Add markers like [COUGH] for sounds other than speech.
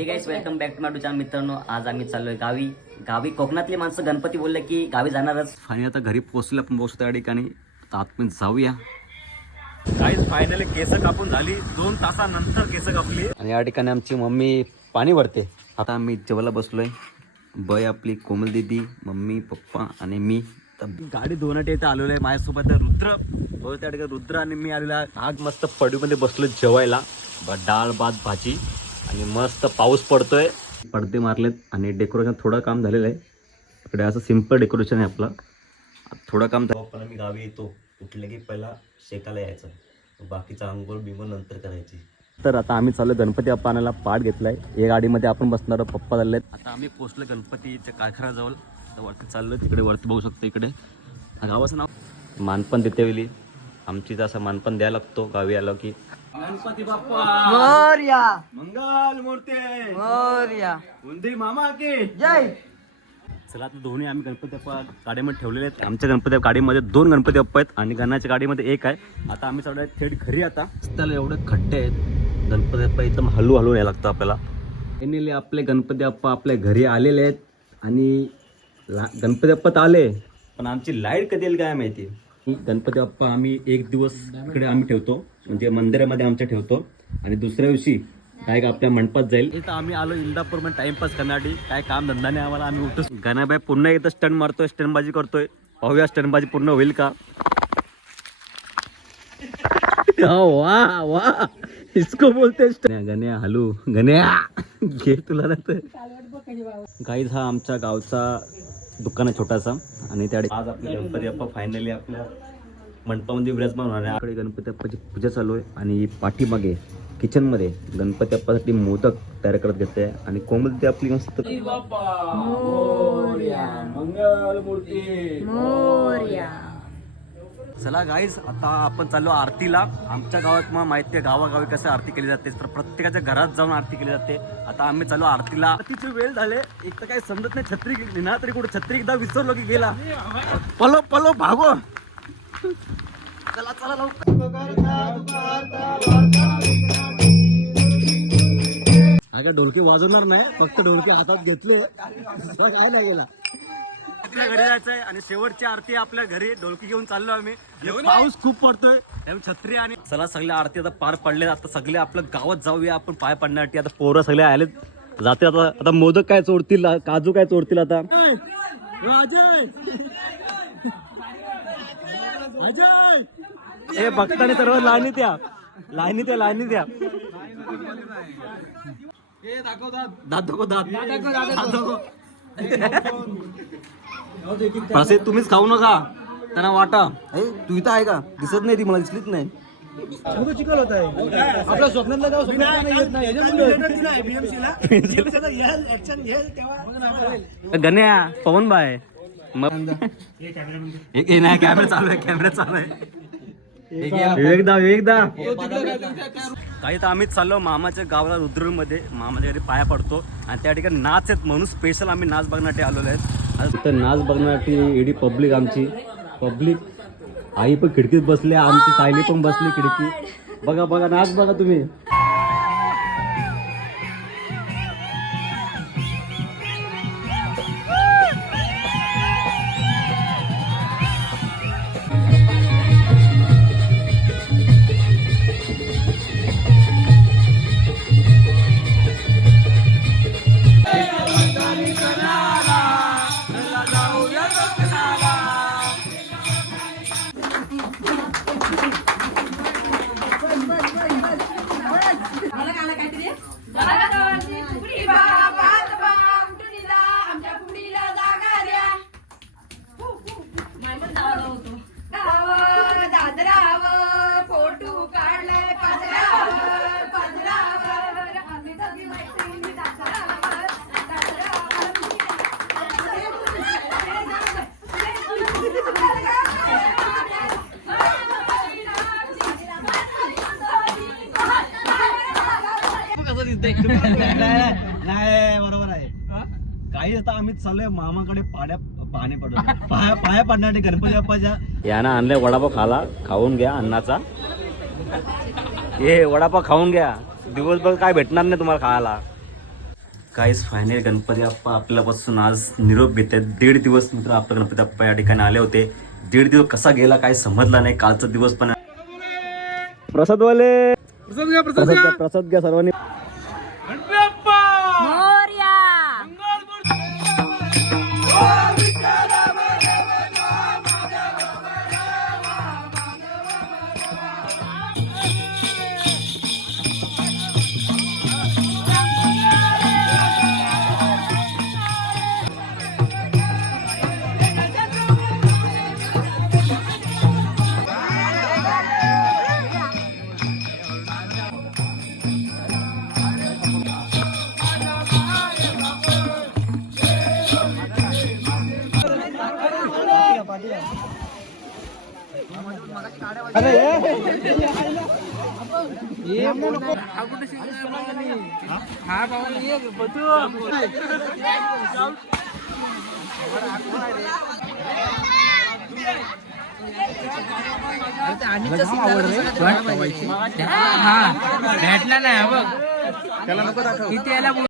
Hey guys welcome back to my मित्रांनो. आज आम्ही चाललोय गावी. गावी कोकणातली माणसं गणपती बोलले की गावी जाणारच. फायनली आता घरी पोहोचले आपण पोहोचतो त्या ठिकाणी. आता आतमध्ये जाऊया. काहीच फायनली केस कापून झाली. दोन तासानंतर केस कापली. आणि या ठिकाणी आमची मम्मी पाणी भरते. आता आम्ही जेवायला बसलोय. बय आपली कोमल दिदी मम्मी पप्पा आणि मी. गाडी धुवण्यात इथं आलेलो आहे. माझ्यासोबत रुद्र. त्या ठिकाणी रुद्र आणि मी आलेलो आहे. आग मस्त पडवीमध्ये बसलो जेवायला. ब- डाळ भात भाजी. आणि मस्त पाऊस पडतोय. पडदे मारलेत आणि डेकोरेशन थोडं काम झालेलं आहे. इकडे असं सिंपल डेकोरेशन आहे आपलं. थोडं काम पण मी गावी येतो. उठले की पहिला शेकाला यायचं. बाकीचं आंघोळ बिंघोळ नंतर करायची. तर आता आम्ही चाललो गणपती बाप्पा आणायला. पाठ घेतलाय. या गाडीमध्ये आपण बसणार पप्पा चालले आता आम्ही पोहोचलो गणपतीच्या कारखान्याजवळ. तर वरती चाललो तिकडे वरती बघू शकतो इकडे. गावाचं नाव? मानपण देते वेळी आमची जसं मानपण द्यायला लागतो गावी आलो की. गणपती बाप्पा! मोर्या! मंगल मूर्ती! मोर्या! उंदी मामा की! जय! चला आता दोन्ही आम्ही गणपती बाप्पा गाडीमध्ये ठेवलेले आहेत. आमच्या गणपती गाडीमध्ये दोन गणपती बाप्पा आहेत आणि गणाच्या गाडीमध्ये एक आहे. आता आम्ही चालू आहे थेट घरी आता. त्याला एवढे खड्डे आहेत. गणपती बाप्पा एकदम हलू हलू यायला लागतं आपल्याला. फायनली आपले गणपती बाप्पा आपल्या घरी आलेले आहेत आणि ला गणपती बाप्पा तर आले. पण आमची लाइट कधी येईल काय माहिती? गणपती बाप्पा आम्ही एक दिवस इकडे आम्ही ठेवतो. म्हणजे मंदिरामध्ये आमच्या ठेवतो. आणि दुसऱ्या दिवशी काय आपल्या मंडपात जाईल. इथं आम्ही आलो इंदापूरमध्ये टाइमपास करण्यासाठी. काय काम धंदा नाही आम्हाला. आम्ही उठतो गणाबाई पुन्हा एकदा स्टंट मारतोय स्टंटबाजी करतोय. पाहूया स्टंटबाजी पूर्ण होईल का? वा वा. इसको बोलते गण्या हलू. गण्या [LAUGHS] घे तुला गाईज हा आमच्या गावचा दुकान आहे छोटासा आणि त्या आज आपले गणपती बाप्पा फायनली आपल्या मंडपामध्ये विराजमान होणार आहे. आपल्याकडे गणपती बाप्पाची पूजा चालू आहे आणि पाठीमागे किचनमध्ये गणपती बाप्पासाठी मोदक तयार करत घेते आणि कोमल ते आपली मस्त चला गाईज आता आपण चाललो आरतीला. आमच्या गावात मग माहिती आहे गावागावी कसं आरती केली जाते. तर प्रत्येकाच्या घरात जाऊन आरती केली जाते. आता आम्ही चाललो आरतीला. आरतीची वेळ झाले. एक तर काही समजत नाही छत्री गेली ना तरी कुठे छत्री एकदा विसरलो की गेला. पलो पलो भागो. चला चला लवकर. अगं वाजवणार नाही. फक्त ढोलके हातात घेतले. काय नाही गेला. आपल्या घरी जायचंय आणि शेवटची आरती आपल्या घरी. ढोलकी घेऊन चाललो आम्ही. पाऊस खूप पडतोय. त्यामुळे छत्री आणि चला सगळ्या आरती आता पार पडले आता सगळे आपल्या गावात जाऊया. आपण पाय पडण्यासाठी आता पोरं सगळे आले जाते आता. आता मोदक काय चोरतील? काजू काय चोरतील आता? भक्ताने सर्व लाईनीत या. लाईनीत या लाईनीत या. दात. दाखव दात. दात दाखव. [LAUGHS] असे तुम्हीच खाऊ नका. त्यांना वाटा. ए, तू इथं आहे का? दिसत नाही ती मला दिसलीच नाही. चिकल होत आहे. आपल्या स्वप्नातलं गाव स्वप्नात नाही येत नाही. याच्यामुळे गण्या पवन बाय मग एक हे नाही कॅमेरा चालू आहे कॅमेरा चालू आहे. एकदा एकदा. काही तर आम्हीच चाललो मामाच्या गावाला रुद्रमध्ये. मामाच्या घरी पाया पडतो. आणि त्या ठिकाणी नाच आहेत म्हणून स्पेशल आम्ही नाच बघण्यासाठी आलेलो आहेत. आज तिथं नाच बघण्यासाठी एडी पब्लिक आमची. पब्लिक आई पण खिडकीत बसली आमची सायली पण बसली खिडकी. बघा बघा नाच बघा तुम्ही. Thank you. [LAUGHS] नाही बरोबर आहे. काही आता आम्ही चाललोय मामाकडे पाड्या पाणी पडत पाया पाया पडण्यासाठी गणपती बाप्पाच्या. यानं आणले वडापाव खाला खाऊन घ्या अन्नाचा. ये वडापाव खाऊन घ्या. दिवसभर काय भेटणार नाही तुम्हाला खायला. काहीच फायनल गणपती बाप्पा आपल्यापासून आज निरोप घेत आहेत. दीड दिवस मित्र आपला गणपती बाप्पा या ठिकाणी आले होते. दीड दिवस कसा गेला काय समजला नाही. कालचा दिवस पण प्रसाद वाले. प्रसाद घ्या प्रसाद घ्या सर्वांनी. भेटला नाही बघ. त्याला नको दाखव किती याला